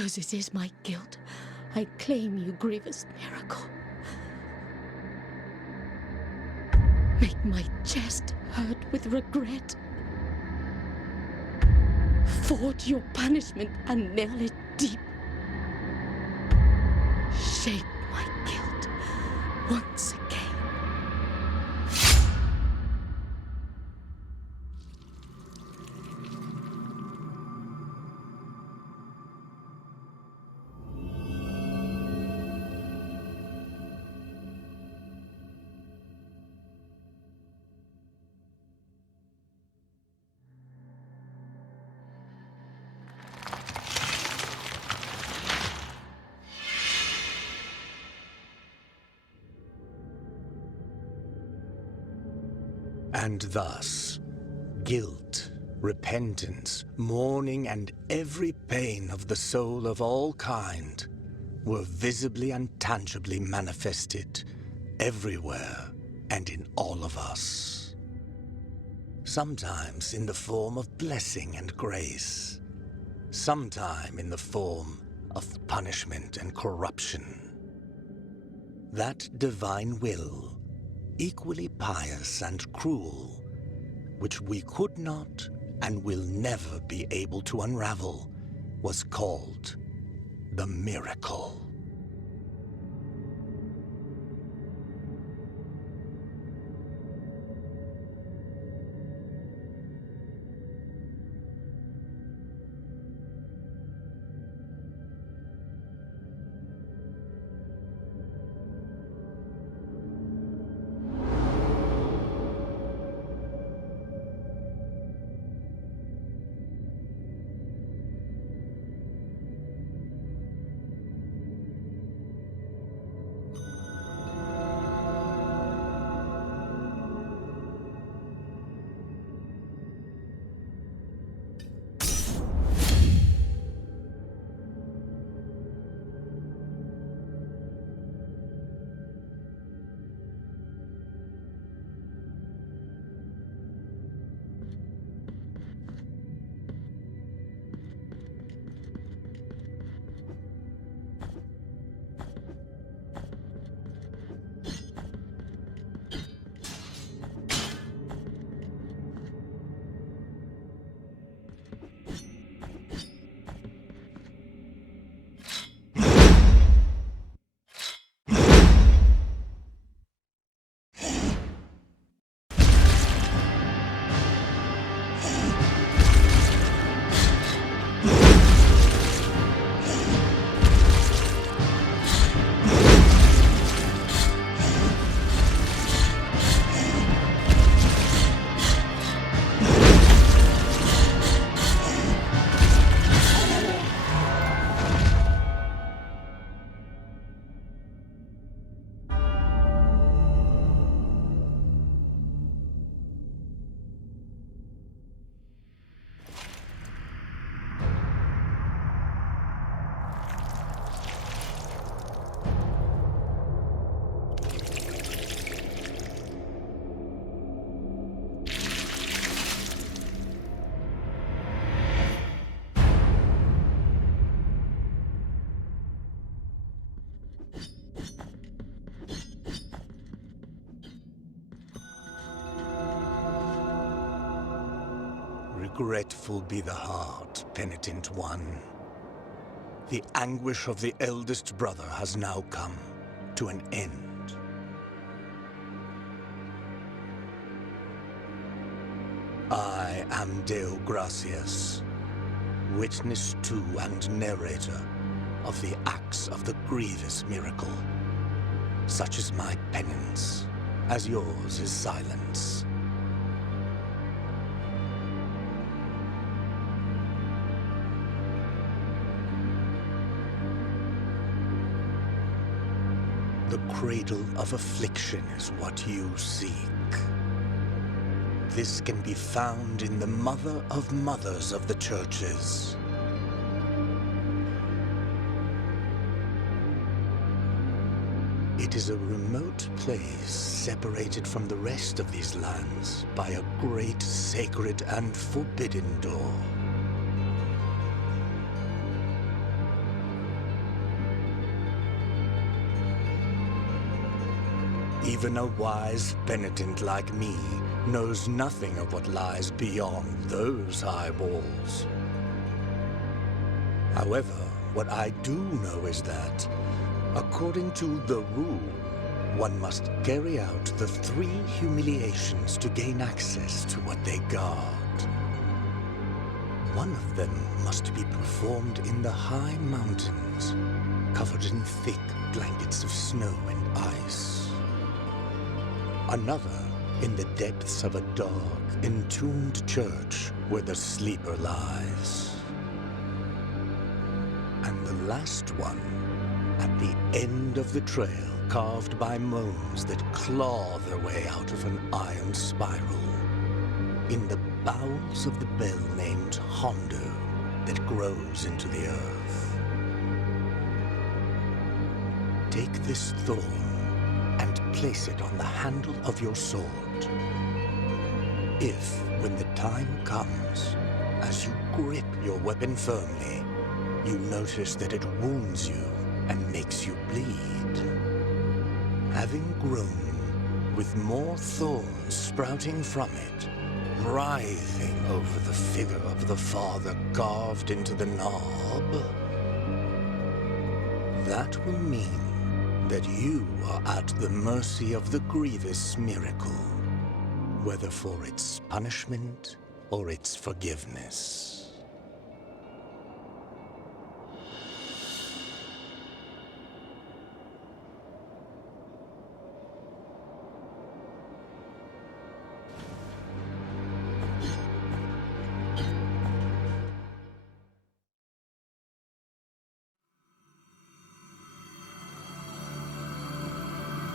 because it is my guilt, I claim you, grievous miracle. Make my chest hurt with regret. Forge your punishment and nail it deep. Shape my guilt once again. And thus, guilt, repentance, mourning, and every pain of the soul of all kind were visibly and tangibly manifested everywhere and in all of us. Sometimes in the form of blessing and grace, sometime in the form of punishment and corruption. That divine will, equally pious and cruel, which we could not and will never be able to unravel, was called the miracle. Regretful be the heart, penitent one. The anguish of the eldest brother has now come to an end. I am Deo Gracias, witness to and narrator of the acts of the grievous miracle. Such is my penance, as yours is silence. The cradle of affliction is what you seek. This can be found in the Mother of Mothers of the Churches. It is a remote place separated from the rest of these lands by a great sacred and forbidden door. Even a wise penitent like me knows nothing of what lies beyond those high walls. However, what I do know is that, according to the rule, one must carry out the 3 humiliations to gain access to what they guard. One of them must be performed in the high mountains, covered in thick blankets of snow and ice. Another in the depths of a dark, entombed church where the sleeper lies. And the last one, at the end of the trail, carved by moans that claw their way out of an iron spiral, in the bowels of the bell named Hondo that grows into the earth. Take this thorn and place it on the handle of your sword. If, when the time comes, as you grip your weapon firmly, you notice that it wounds you and makes you bleed, having grown with more thorns sprouting from it, writhing over the figure of the father carved into the knob, that will mean that you are at the mercy of the grievous miracle, whether for its punishment or its forgiveness.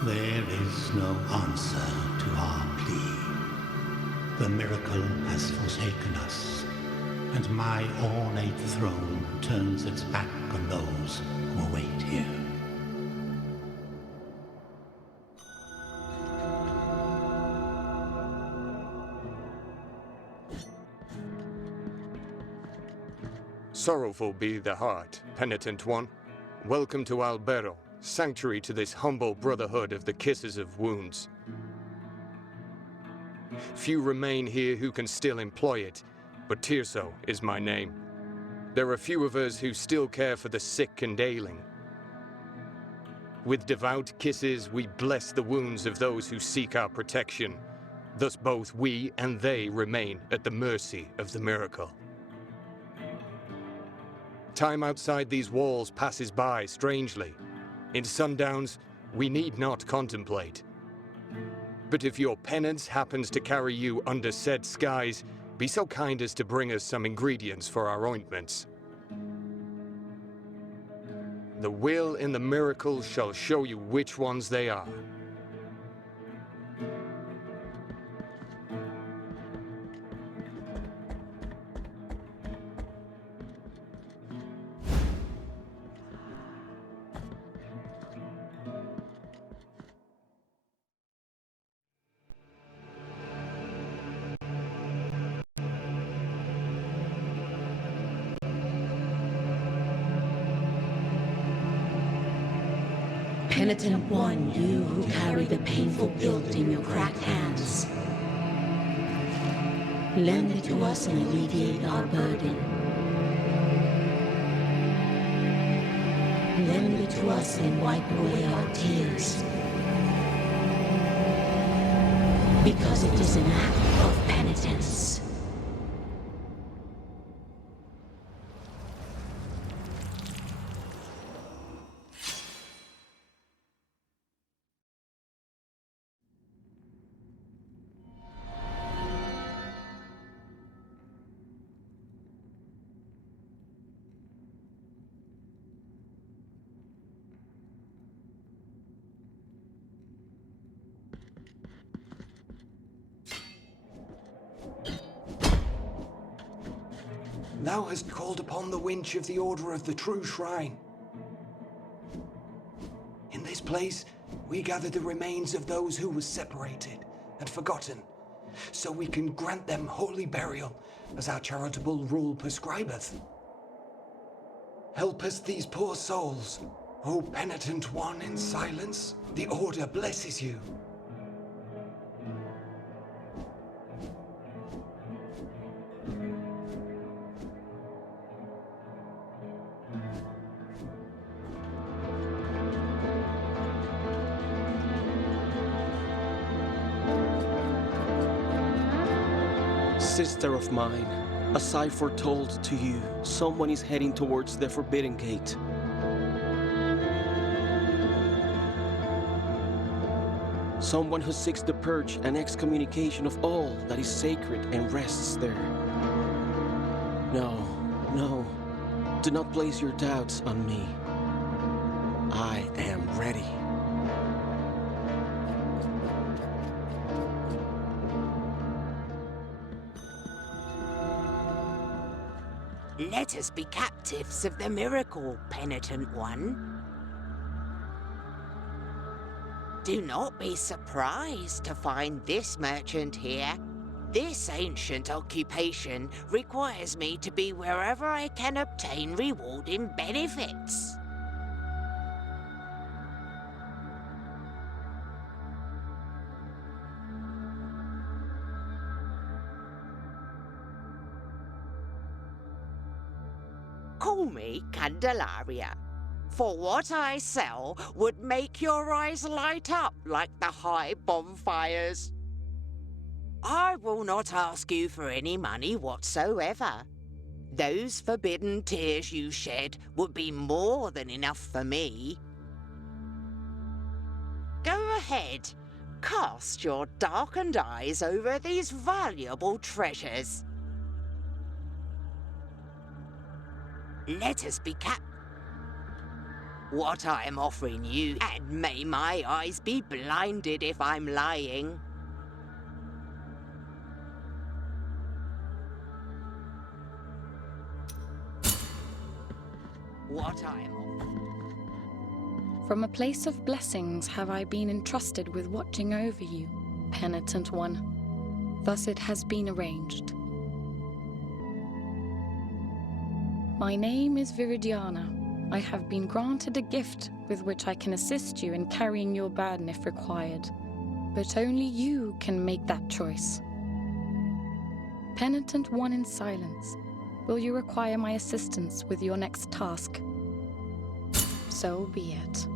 There is no answer to our plea. The miracle has forsaken us, and my ornate throne turns its back on those who await here. Sorrowful be the heart, penitent one. Welcome to Albero, sanctuary to this humble brotherhood of the kisses of wounds. Few remain here who can still employ it, but Tirso is my name. There are few of us who still care for the sick and ailing. With devout kisses, we bless the wounds of those who seek our protection. Thus both we and they remain at the mercy of the miracle. Time outside these walls passes by strangely. In sundowns, we need not contemplate. But if your penance happens to carry you under said skies, be so kind as to bring us some ingredients for our ointments. The will in the miracle shall show you which ones they are. Penitent one, you who carry the painful guilt in your cracked hands, lend it to us and alleviate our burden. Lend it to us and wipe away our tears. Because it is an act of penitence. Thou hast called upon the winch of the Order of the True Shrine. In this place, we gather the remains of those who were separated and forgotten, so we can grant them holy burial, as our charitable rule prescribeth. Help us these poor souls, O penitent one in silence, the Order blesses you. Sister of mine, as I foretold to you, someone is heading towards the Forbidden Gate. Someone who seeks the purge and excommunication of all that is sacred and rests there. No, do not place your doubts on me. I am ready. Let us be captives of the miracle, penitent one. Do not be surprised to find this merchant here. This ancient occupation requires me to be wherever I can obtain rewarding benefits. Call me Candelaria, for what I sell would make your eyes light up like the high bonfires. I will not ask you for any money whatsoever. Those forbidden tears you shed would be more than enough for me. Go ahead, cast your darkened eyes over these valuable treasures. Let us be what I am offering you, and may my eyes be blinded if I'm lying. What I am offering. From a place of blessings have I been entrusted with watching over you, penitent one. Thus it has been arranged. My name is Viridiana. I have been granted a gift with which I can assist you in carrying your burden if required. But only you can make that choice. Penitent one in silence, will you require my assistance with your next task? So be it.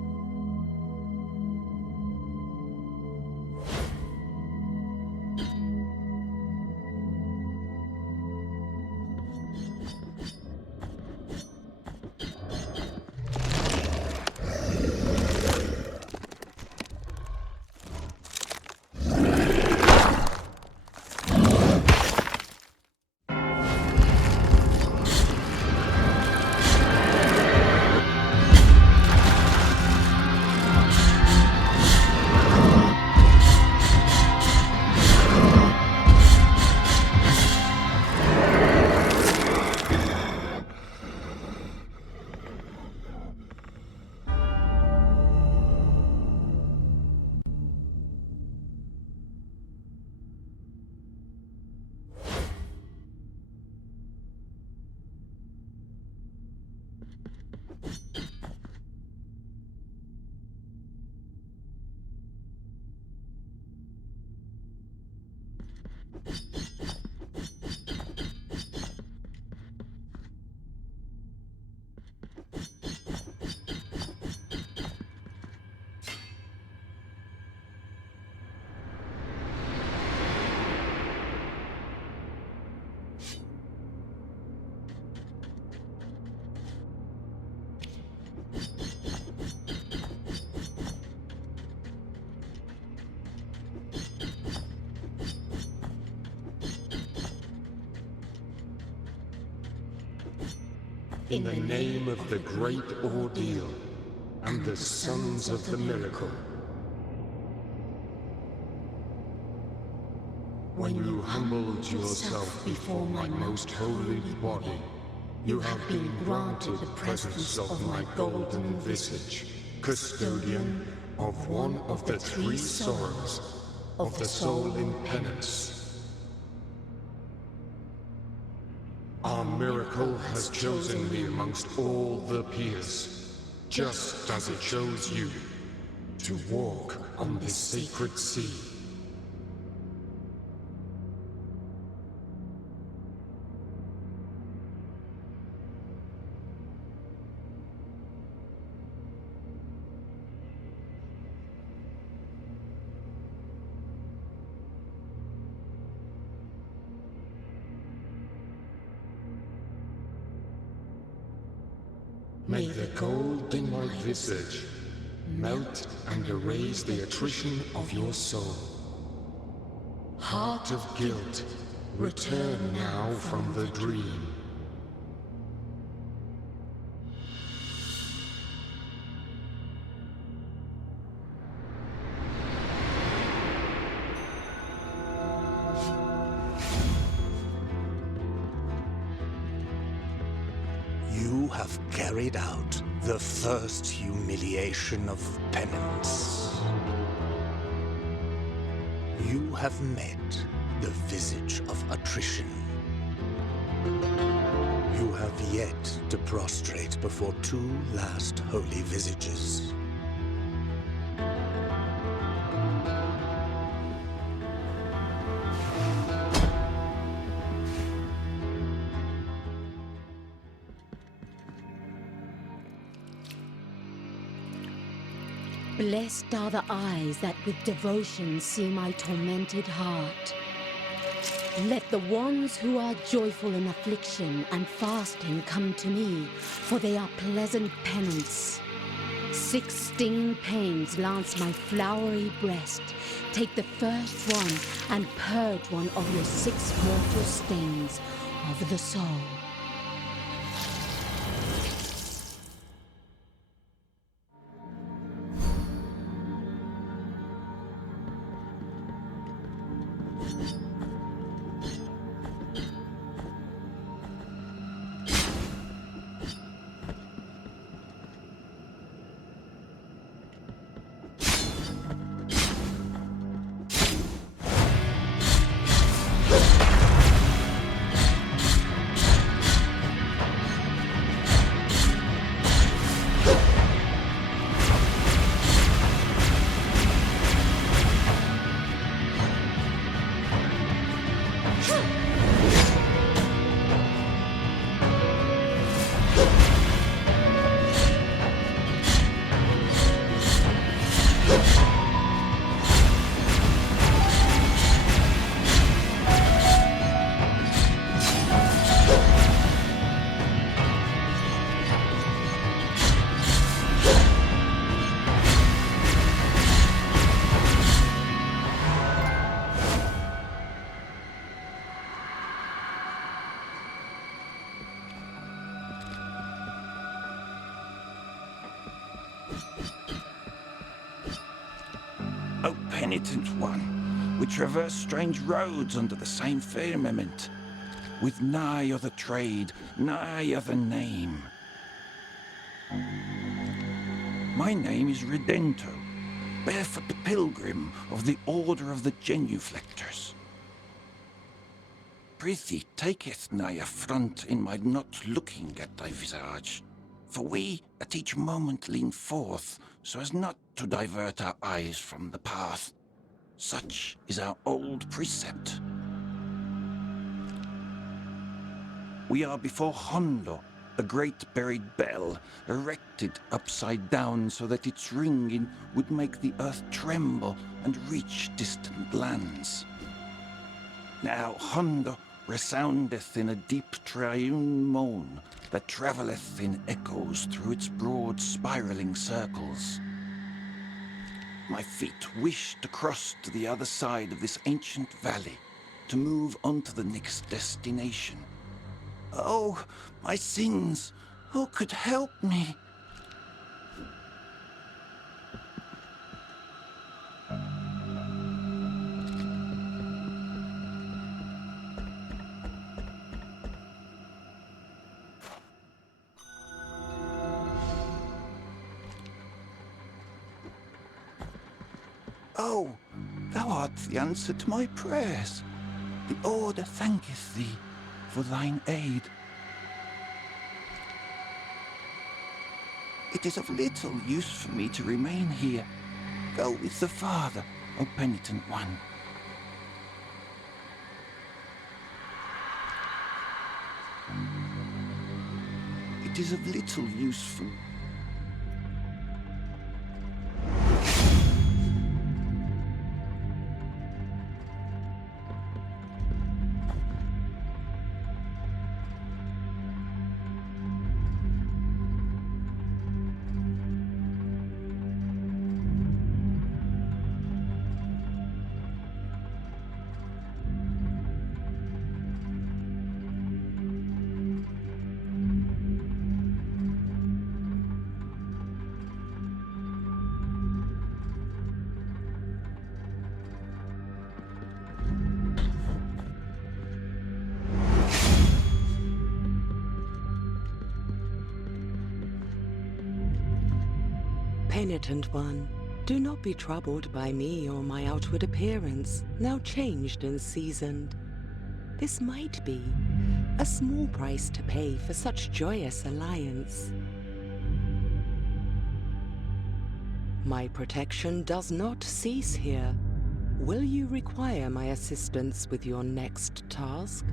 In the name of the great ordeal and the sons of the miracle. When you humbled yourself before my most holy body, you have been granted the presence of my golden visage, custodian of one of the three sorrows of the soul in penance. Our miracle has chosen me amongst all the peers. just as it chose you to walk on this sacred sea. May the gold in my visage melt and erase the attrition of your soul. Heart of guilt, return now from the dream. You have carried out the first humiliation of penance. You have met the visage of attrition. You have yet to prostrate before two last holy visages. Blessed are the eyes that with devotion see my tormented heart. Let the ones who are joyful in affliction and fasting come to me, for they are pleasant penance. 6 stinging pains lance my flowery breast. Take the first one and purge one of your 6 mortal stains of the soul. O penitent one, we traverse strange roads under the same firmament, with nigh other trade, nigh other name. My name is Redento, barefoot pilgrim of the Order of the Genuflectors. Prithee, taketh nigh affront in my not looking at thy visage, for we at each moment lean forth, so as not to divert our eyes from the path. Such is our old precept. We are before Hondo, a great buried bell, erected upside down so that its ringing would make the earth tremble and reach distant lands. Now Hondo resoundeth in a deep triune moan that travelleth in echoes through its broad spiralling circles. My feet wish to cross to the other side of this ancient valley, to move on to the next destination. Oh, my sins! Who could help me? Oh, thou art the answer to my prayers. The Order thanketh thee for thine aid. It is of little use for me to remain here. Go with the Father, O penitent one. It is of little use for... Penitent one, do not be troubled by me or my outward appearance, now changed and seasoned. This might be a small price to pay for such joyous alliance. My protection does not cease here. Will you require my assistance with your next task?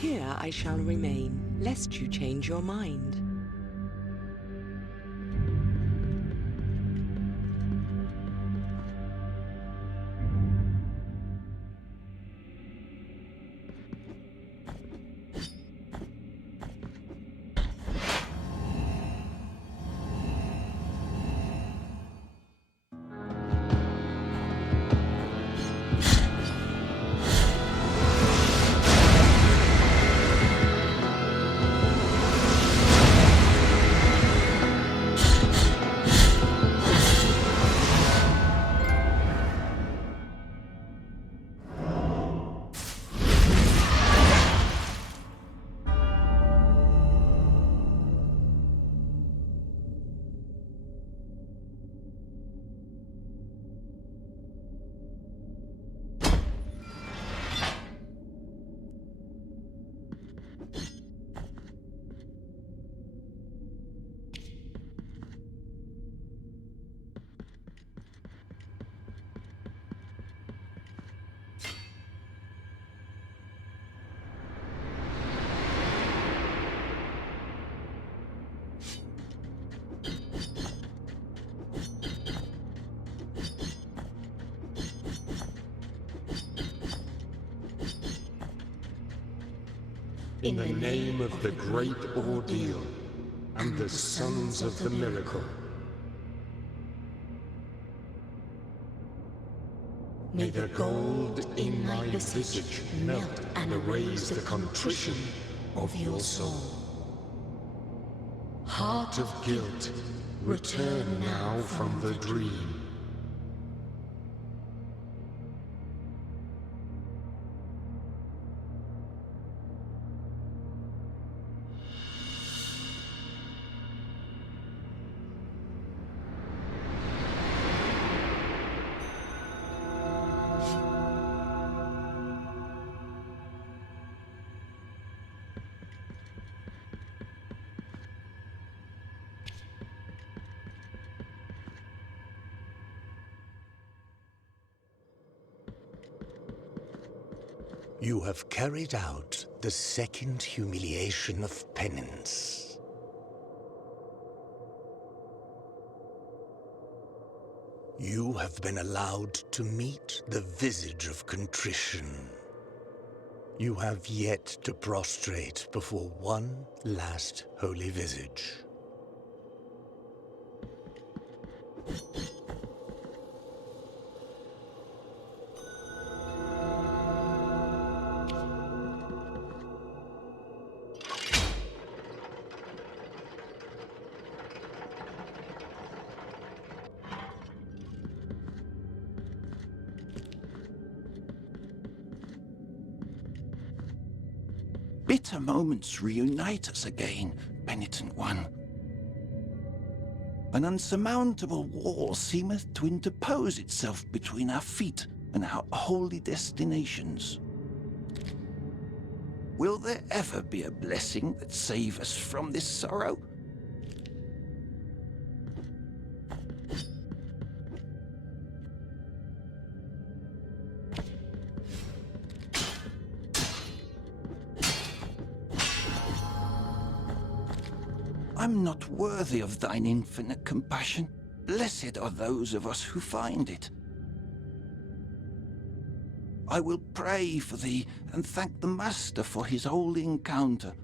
Here I shall remain, lest you change your mind. In the name of the great ordeal and the sons of the miracle. May the gold in my visage melt and erase the contrition of your soul. Heart of guilt, return now from the dream. You have carried out the second humiliation of penance. You have been allowed to meet the visage of contrition. You have yet to prostrate before one last holy visage. Bitter moments reunite us again, penitent one. An unsurmountable wall seemeth to interpose itself between our feet and our holy destinations. Will there ever be a blessing that save us from this sorrow? I'm not worthy of thine infinite compassion. Blessed are those of us who find it. I will pray for thee and thank the Master for his holy encounter.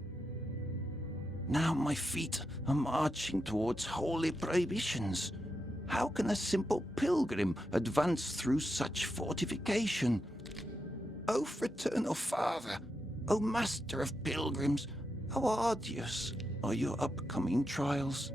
Now my feet are marching towards holy prohibitions. How can a simple pilgrim advance through such fortification? O Fraternal Father, O Master of Pilgrims, how arduous are your upcoming trials?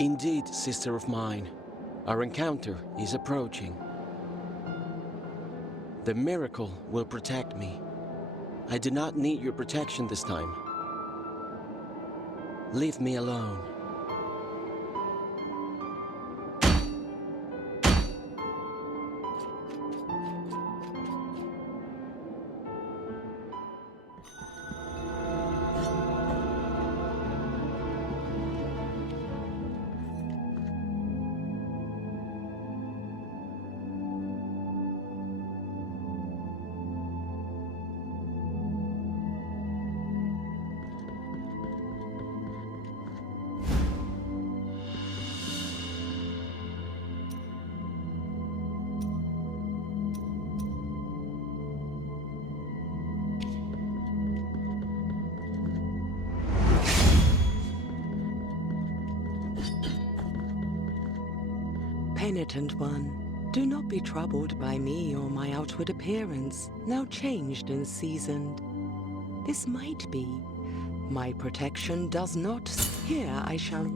Indeed, sister of mine, our encounter is approaching. The miracle will protect me. I do not need your protection this time. Leave me alone. Penitent one, do not be troubled by me or my outward appearance, now changed and seasoned. This might be. My protection does not. Here I shall.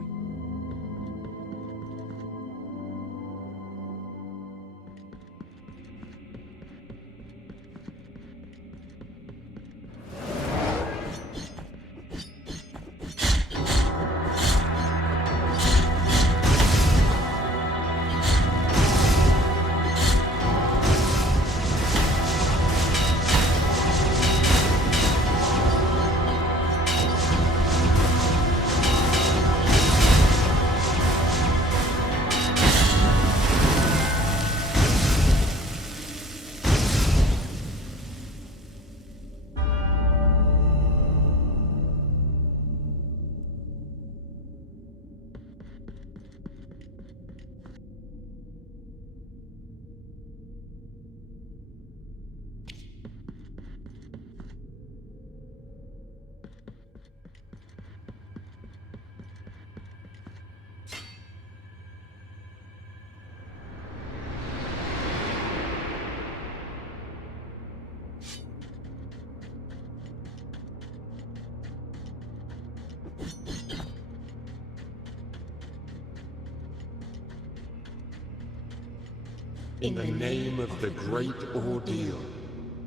In the name of the great ordeal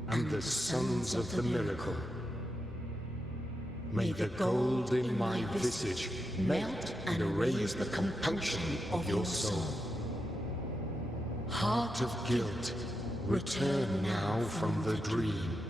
and the sons of the miracle, may the gold in my visage melt and erase the compunction of your soul. Heart of guilt, return now from the dream. "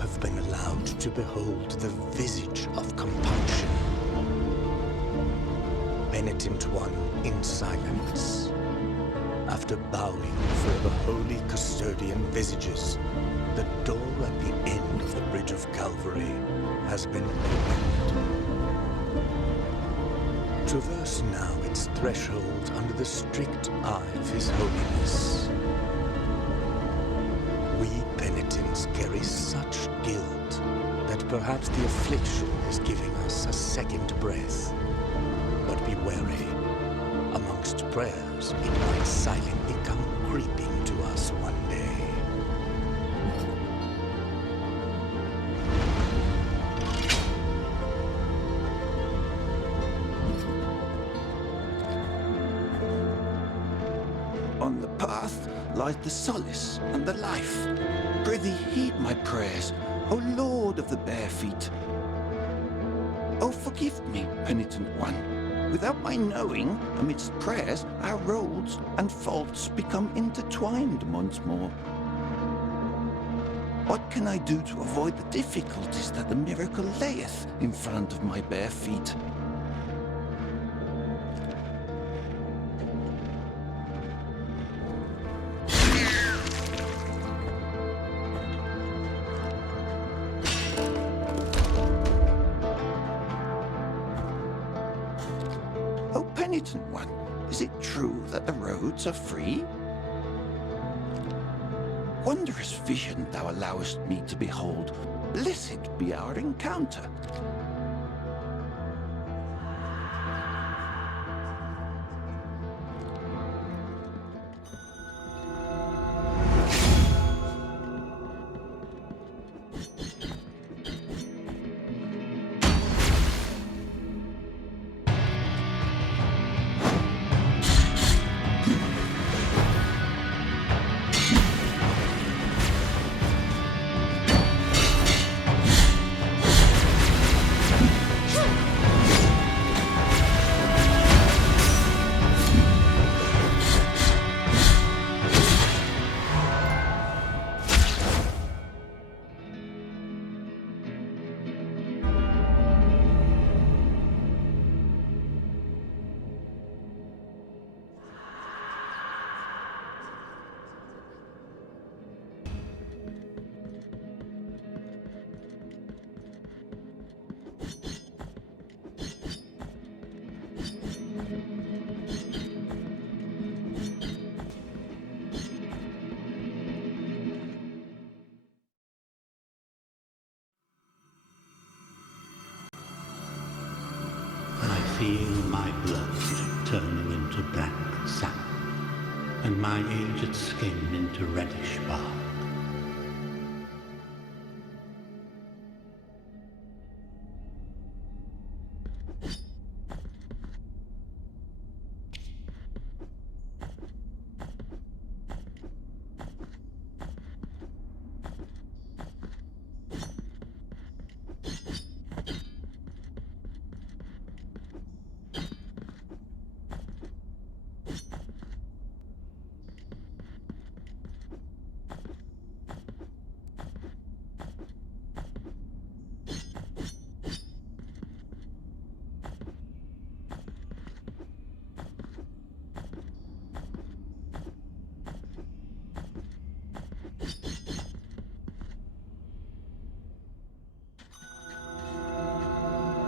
have been allowed to behold the visage of compunction. Penitent one in silence. After bowing before the holy custodian visages, the door at the end of the Bridge of Calvary has been opened. Traverse now its threshold under the strict eye of His Holiness. We penitents carry such guilt that perhaps the affliction is giving us a second breath. But be wary. Amongst prayers, it might silently come creeping to us one day. On the path lies the solace and the life. Prithee heed my prayers, O Lord of the bare feet. Oh, forgive me, penitent one. Without my knowing, amidst prayers, our roads and faults become intertwined once more. What can I do to avoid the difficulties that the miracle layeth in front of my bare feet? Penitent one, is it true that the roads are free? Wondrous vision thou allowest me to behold. Blessed be our encounter. Feel my blood turning into black sap, and my aged skin into reddish bark.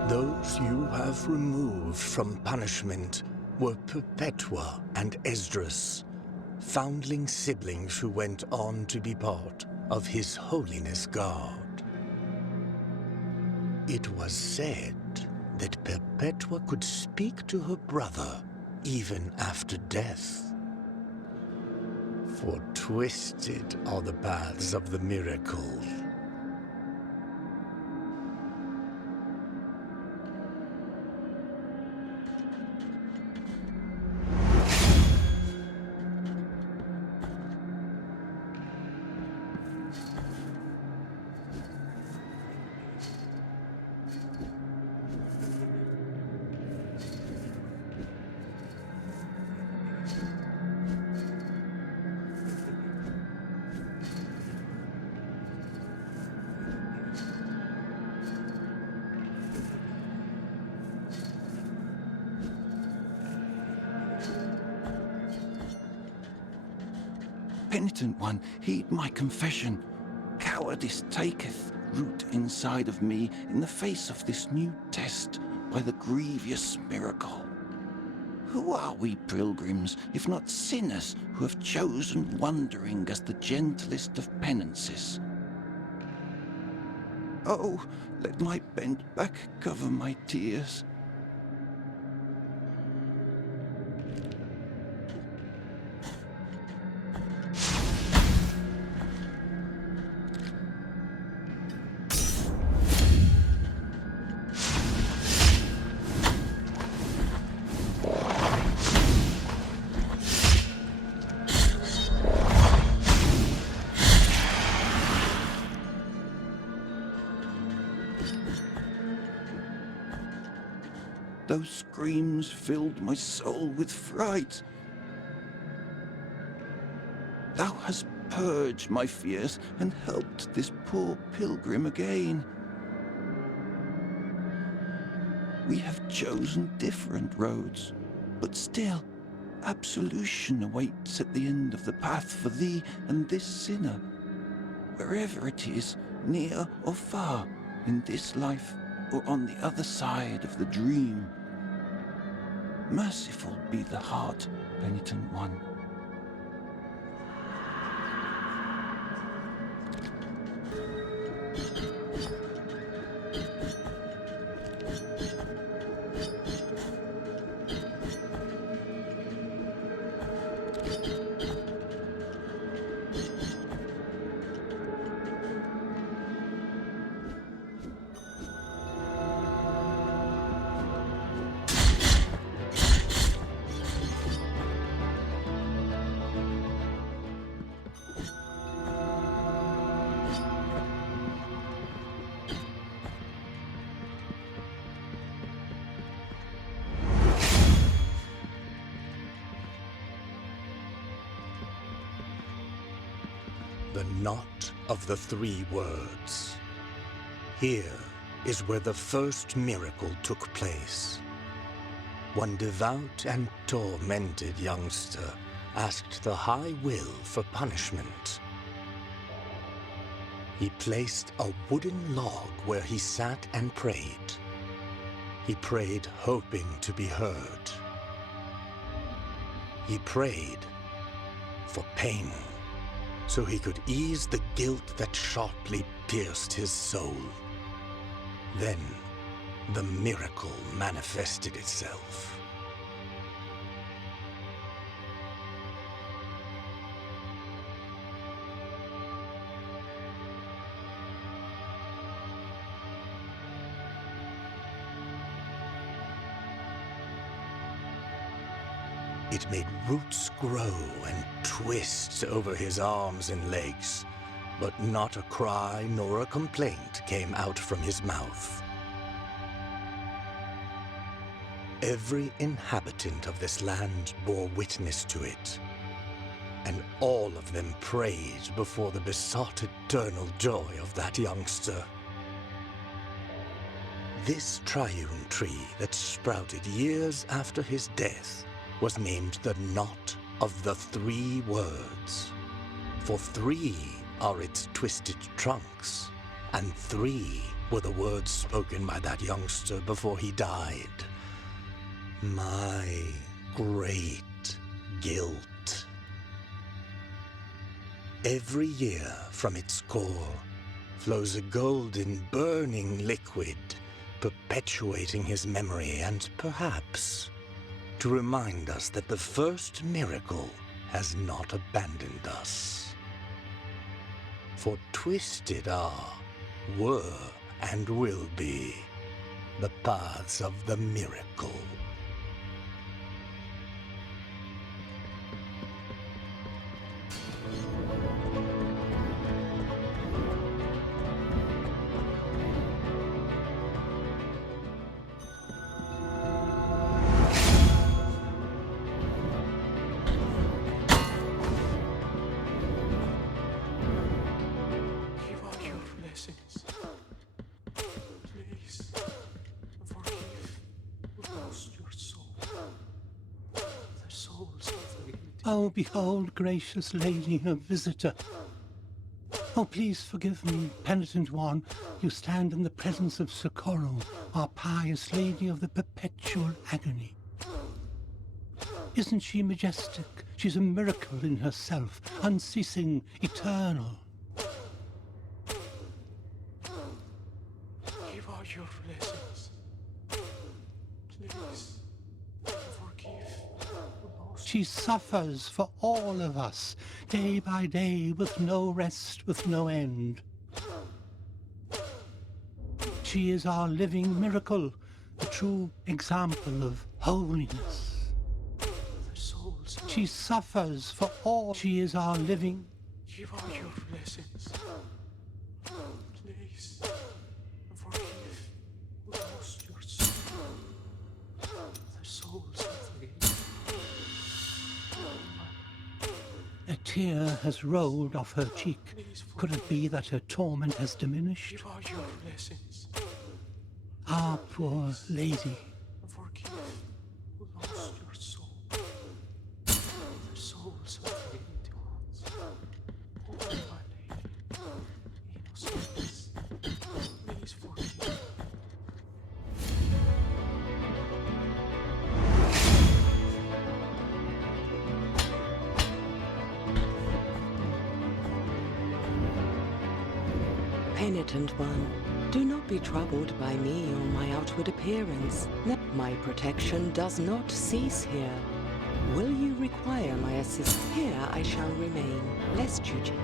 Those you have removed from punishment were Perpetua and Esdras, foundling siblings who went on to be part of His Holiness God. It was said that Perpetua could speak to her brother even after death. For twisted are the paths of the miracle. Penitent one, heed my confession. Cowardice taketh root inside of me in the face of this new test by the grievous miracle. Who are we pilgrims, if not sinners, who have chosen wandering as the gentlest of penances? Oh, let my bent back cover my tears. Those screams filled my soul with fright. Thou hast purged my fears and helped this poor pilgrim again. We have chosen different roads, but still, absolution awaits at the end of the path for thee and this sinner, wherever it is, near or far, in this life or on the other side of the dream. Merciful be the heart, penitent one. The knot of the three words. Here is where the first miracle took place. One devout and tormented youngster asked the High Will for punishment. He placed a wooden log where he sat and prayed. He prayed hoping to be heard. He prayed for pain, so he could ease the guilt that sharply pierced his soul. Then, the miracle manifested itself. It made roots grow and twist over his arms and legs, but not a cry nor a complaint came out from his mouth. Every inhabitant of this land bore witness to it, and all of them prayed before the besought eternal joy of that youngster. This triune tree that sprouted years after his death was named the Knot of the Three Words. For three are its twisted trunks, and three were the words spoken by that youngster before he died. My great guilt. Every year from its core flows a golden, burning liquid, perpetuating his memory and perhaps to remind us that the first miracle has not abandoned us. For twisted are, were, and will be the paths of the miracle. Please, forgive us. Oh, behold, gracious lady, a visitor. Oh, please forgive me, penitent one. You stand in the presence of Socorro, our pious lady of the perpetual agony. Isn't she majestic? She's a miracle in herself, unceasing, eternal. Give all your blessings. Please, forgive. She suffers for all of us, day by day, with no rest, with no end. She is our living miracle, a true example of holiness. She suffers for all. She is our living. Give all your blessings. Please, forgive who lost your soul. The souls of the A tear has rolled off her cheek. Could it be that her torment has diminished? Give all your blessings. Our poor lady. Forgive who lost your soul. The souls of the innocent ones. Oh, my lady, innocence, please forgive. Penitent one, do not be troubled by me or my outward appearance. My protection does not cease here. Will you require my assistance? Here I shall remain, lest you change.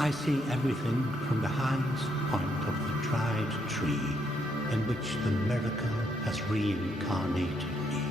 I see everything from the highest point of the dried tree in which the miracle has reincarnated me.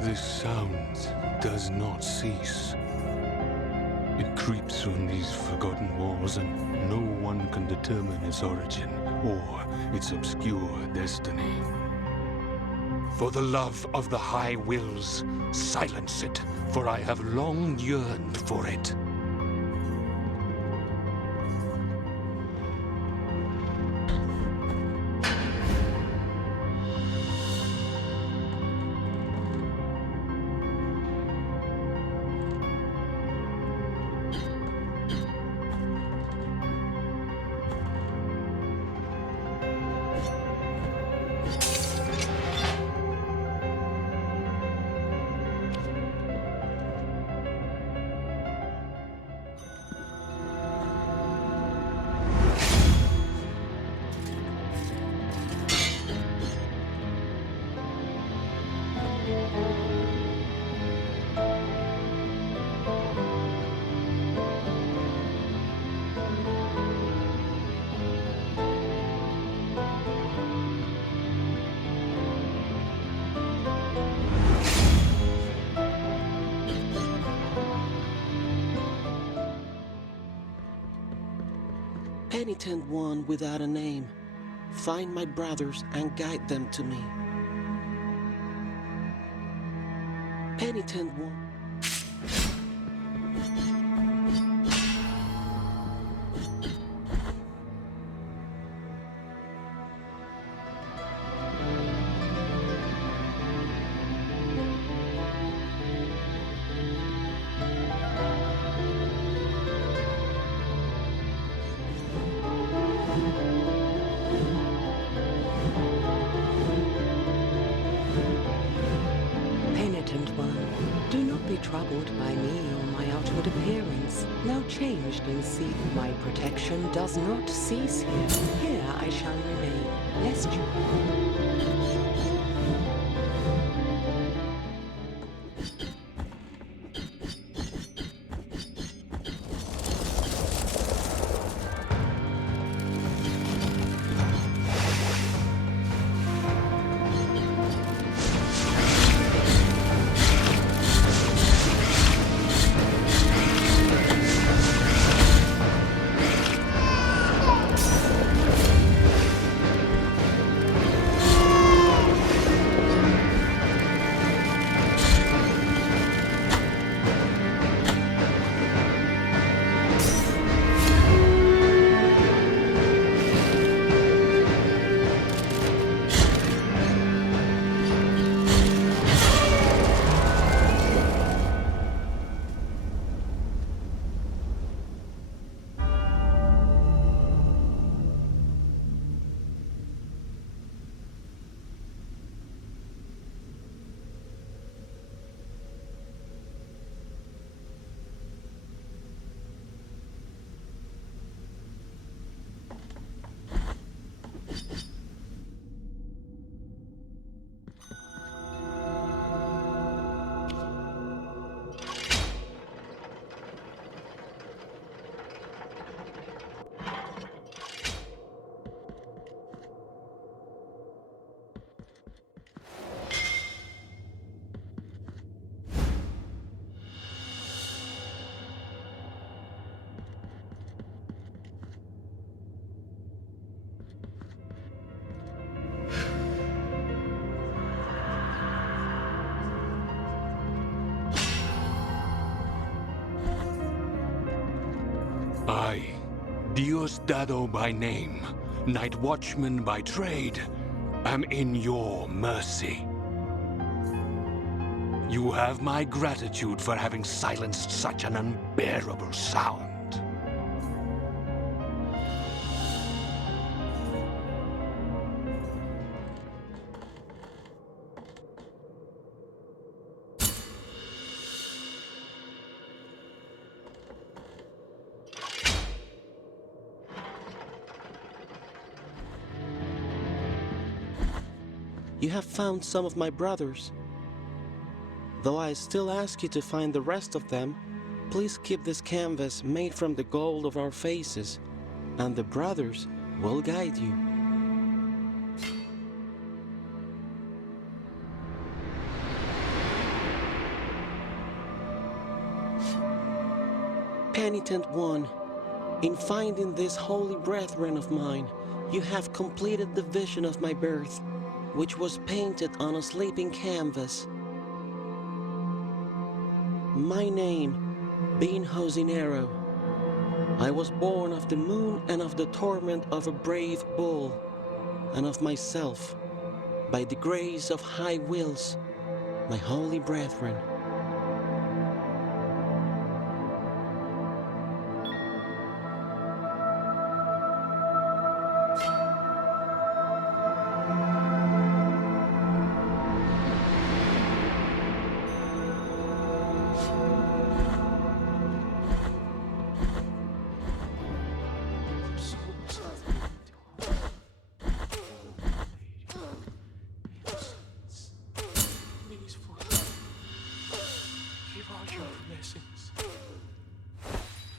This sound does not cease. It creeps from these forgotten walls, and no one can determine its origin or its obscure destiny. For the love of the High Wills, silence it, for I have long yearned for it. Penitent one without a name, find my brothers and guide them to me. Penitent one. Do not be troubled by me or my outward appearance. Now changed and see that my protection does not cease here. Here I shall remain, lest you... I, Diosdado by name, Night Watchman by trade, am in your mercy. You have my gratitude for having silenced such an unbearable sound. You have found some of my brothers. Though I still ask you to find the rest of them, please keep this canvas made from the gold of our faces, and the brothers will guide you. Penitent one, in finding this holy brethren of mine, you have completed the vision of my birth, which was painted on a sleeping canvas. My name, being Hosinero, I was born of the moon and of the torment of a brave bull, and of myself, by the grace of high wills, my holy brethren. Please are your blessings.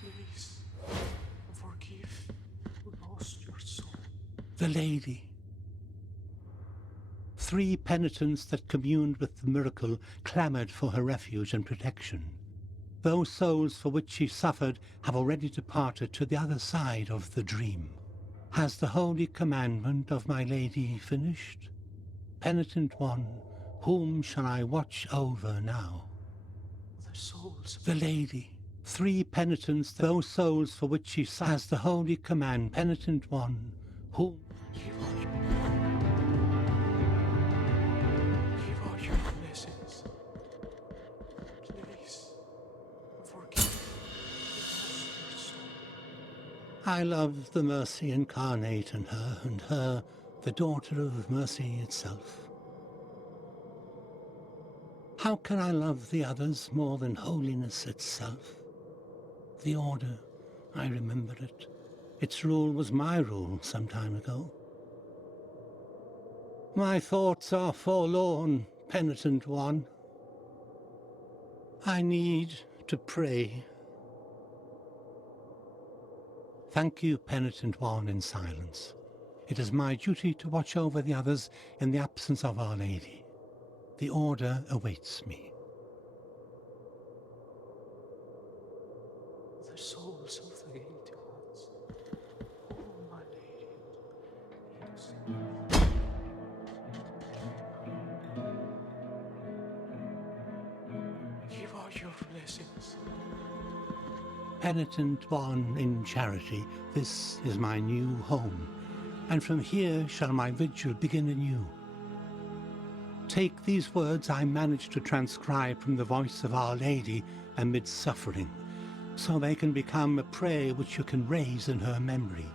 Please forgive who lost your soul. The lady. 3 penitents that communed with the miracle clamoured for her refuge and protection. Those souls for which she suffered have already departed to the other side of the dream. Has the holy commandment of my lady finished? Penitent one, whom shall I watch over now? The souls of The lady. 3 penitents, those souls for which she has the holy command. Penitent one, whom... Give out your blessings. Please forgive your soul. I love the mercy incarnate in her, and her, the daughter of mercy itself. How can I love the others more than holiness itself? The order, I remember it. Its rule was my rule some time ago. My thoughts are forlorn, penitent one. I need to pray. Thank you, penitent one, in silence. It is my duty to watch over the others in the absence of Our Lady. The order awaits me. The souls of the guilty ones. Oh, my lady. Yes. Give out your blessings. Penitent one in charity, this is my new home, and from here shall my vigil begin anew. Take these words I managed to transcribe from the voice of Our Lady amid suffering, so they can become a prayer which you can raise in her memory.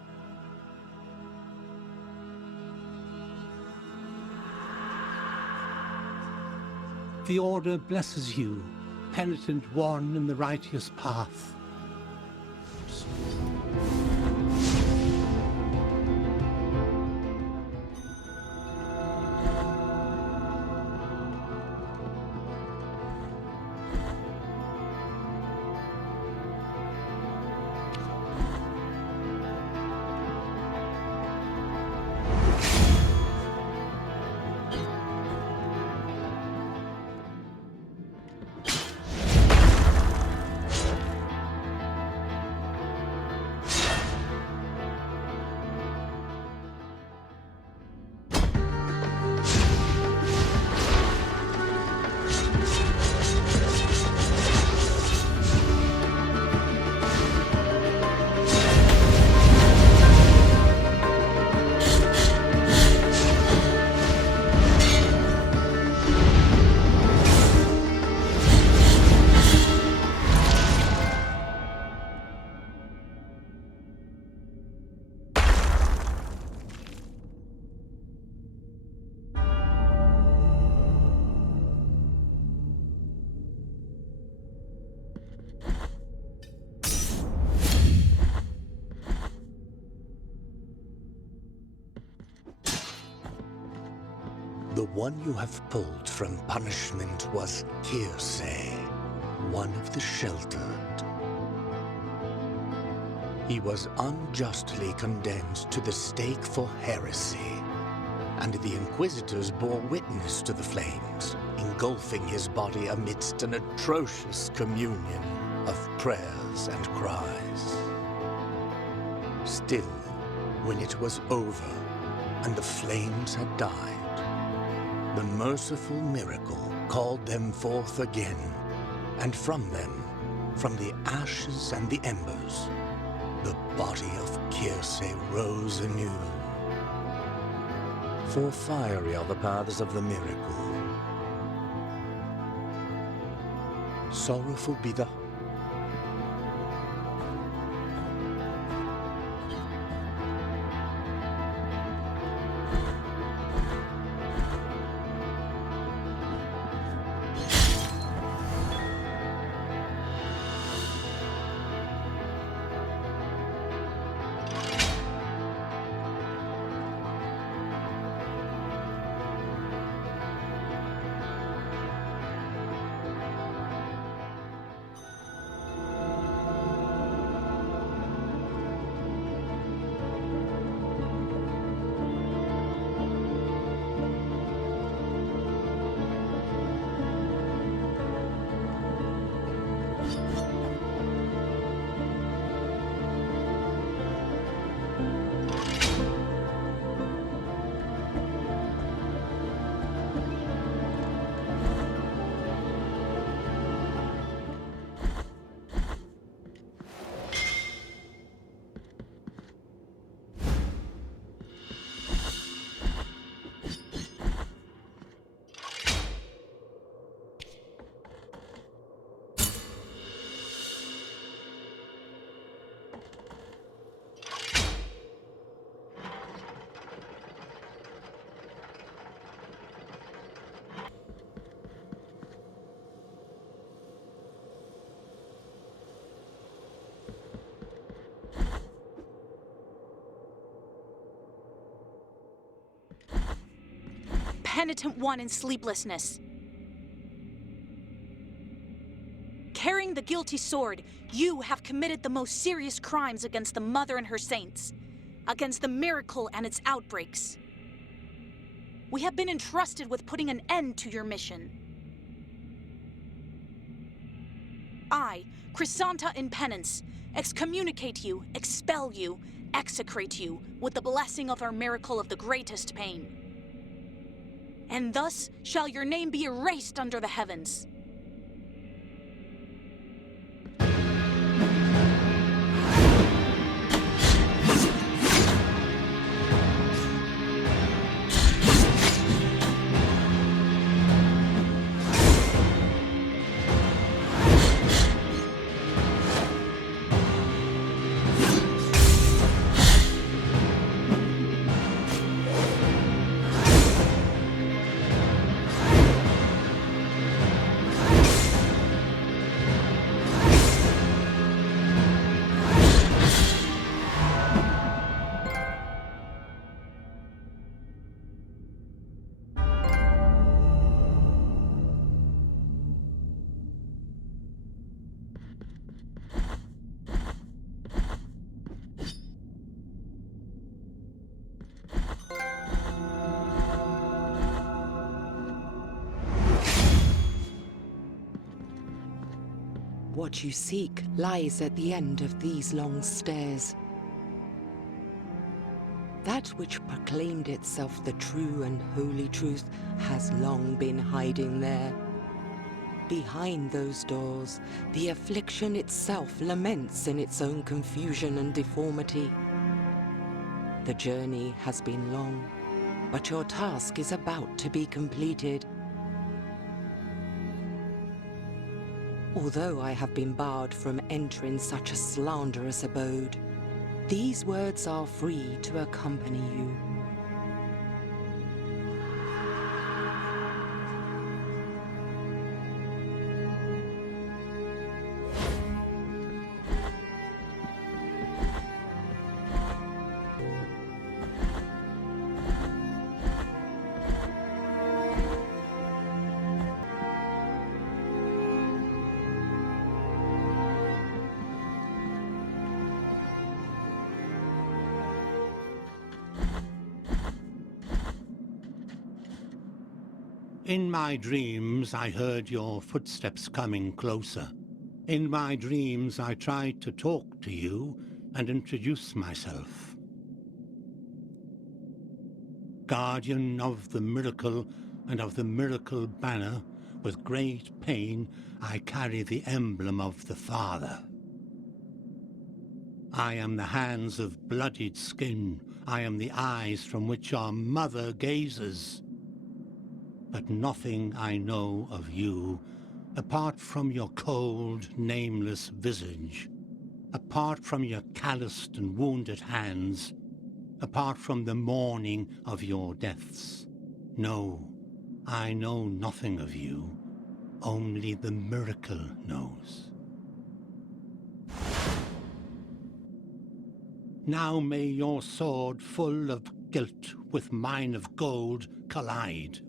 The order blesses you, penitent one in the righteous path. The one you have pulled from punishment was Hearsay, one of the sheltered. He was unjustly condemned to the stake for heresy, and the Inquisitors bore witness to the flames, engulfing his body amidst an atrocious communion of prayers and cries. Still, when it was over, and the flames had died, the merciful miracle called them forth again, and from them, from the ashes and the embers, the body of Circe rose anew. For fiery are the paths of the miracle. Sorrowful be the penitent one in sleeplessness. Carrying the guilty sword, you have committed the most serious crimes against the Mother and her saints, against the miracle and its outbreaks. We have been entrusted with putting an end to your mission. I, Chrysanta in penance, excommunicate you, expel you, execrate you with the blessing of our miracle of the greatest pain. And thus shall your name be erased under the heavens. What you seek lies at the end of these long stairs. That which proclaimed itself the true and holy truth has long been hiding there. Behind those doors, the affliction itself laments in its own confusion and deformity. The journey has been long, but your task is about to be completed. Although I have been barred from entering such a slanderous abode, these words are free to accompany you. In my dreams, I heard your footsteps coming closer. In my dreams, I tried to talk to you and introduce myself. Guardian of the miracle and of the miracle banner, with great pain, I carry the emblem of the Father. I am the hands of bloodied skin. I am the eyes from which our mother gazes. But nothing I know of you, apart from your cold, nameless visage, apart from your calloused and wounded hands, apart from the mourning of your deaths. No, I know nothing of you, only the miracle knows. Now may your sword full of guilt with mine of gold collide.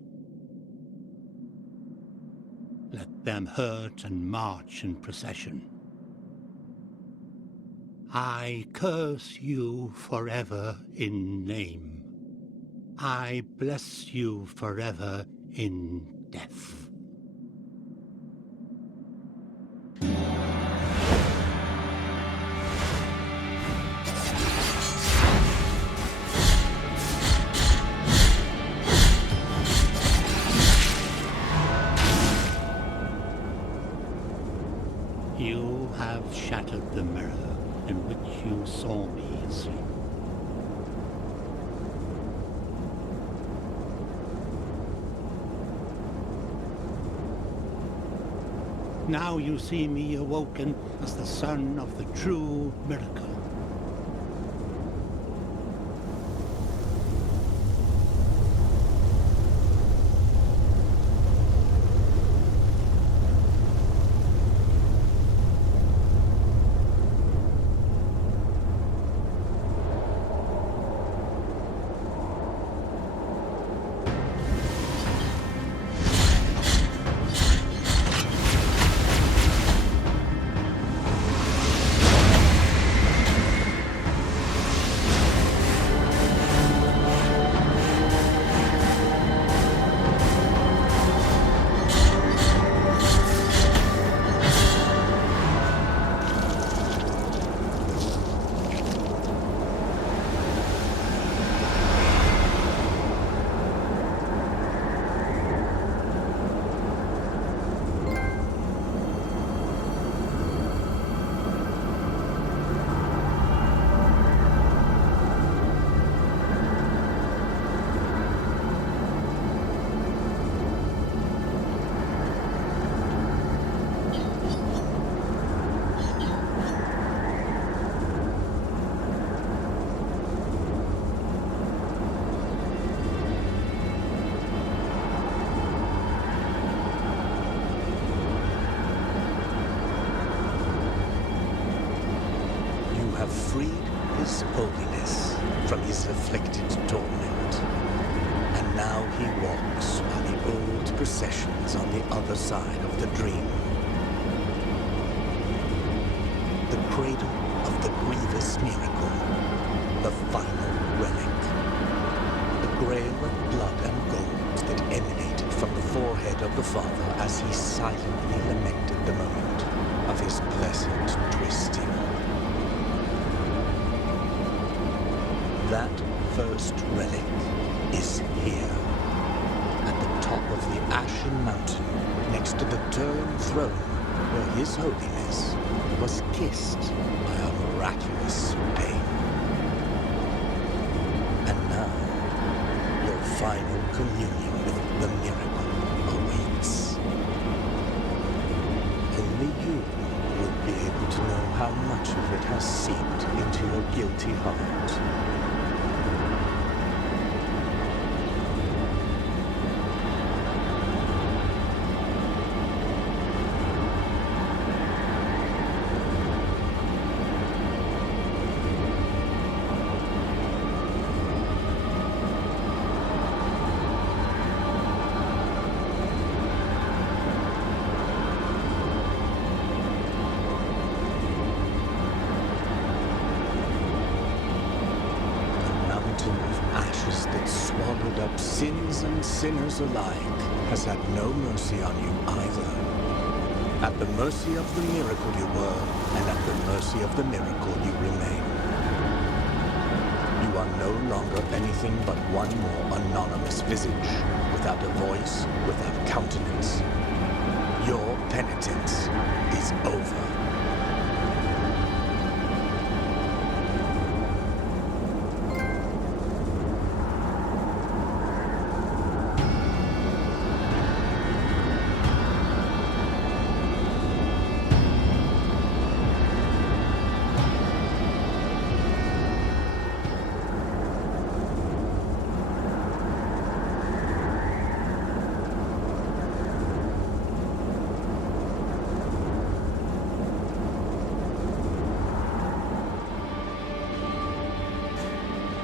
Let them hurt and march in procession. I curse you forever in name. I bless you forever in death. You have shattered the mirror in which you saw me asleep. Now you see me awoken as the son of the true miracle. have freed His Holiness from his afflicted torment, and now he walks by the old processions on the other side of the dream. The cradle of the grievous miracle, the final relic, the grail of blood and gold that emanated from the forehead of the Father as he silently lamented the moment of his blessed twisting. That first relic is here, at the top of the Ashen Mountain, next to the turned throne where His Holiness was kissed by a miraculous pain. And now, your final communion with the miracle awaits. Only you will be able to know how much of it has seeped into your guilty heart. Swallowed up sins and sinners alike, has had no mercy on you either. At the mercy of the miracle you were, and at the mercy of the miracle you remain. You are no longer anything but one more anonymous visage, without a voice, without countenance. Your penitence is over.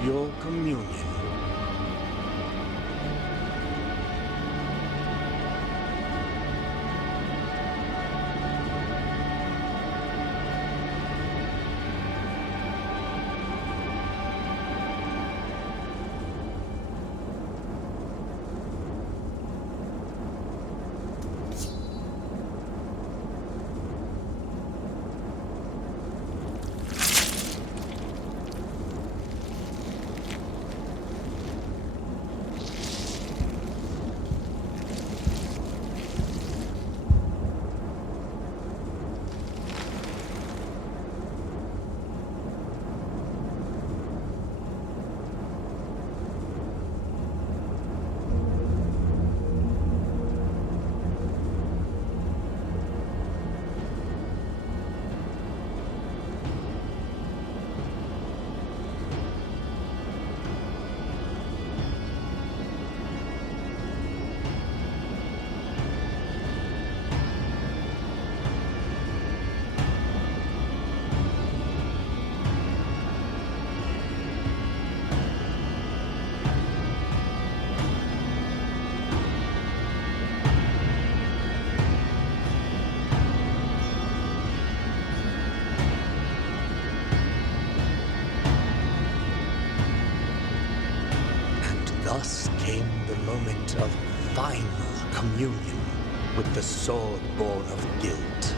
Your communion. Thus came the moment of final communion with the sword born of guilt.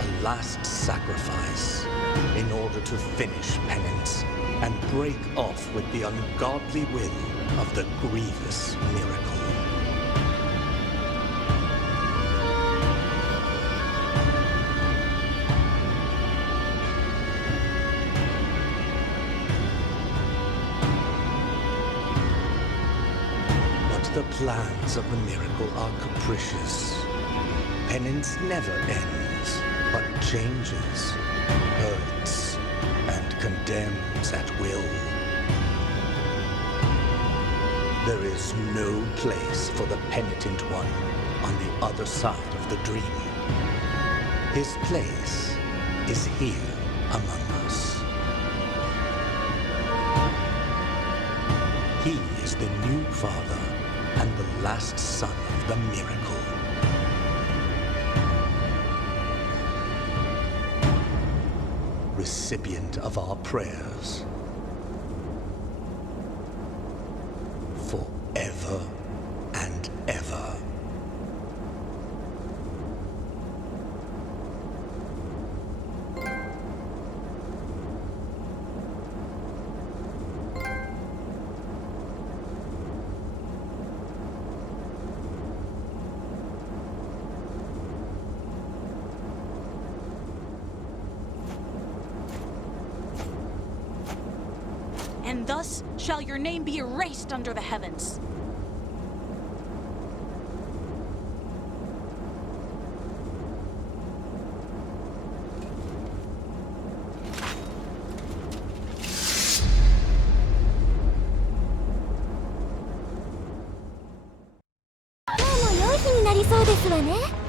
A last sacrifice in order to finish penance and break off with the ungodly will of the grievous miracle. The plans of the miracle are capricious. Penance never ends, but changes, hurts, and condemns at will. There is no place for the penitent one on the other side of the dream. His place is here among us. father and the last son of the miracle. Recipient of our prayers. Forever and ever. And thus shall your name be erased under the heavens. Now も良い日になりそうですわね。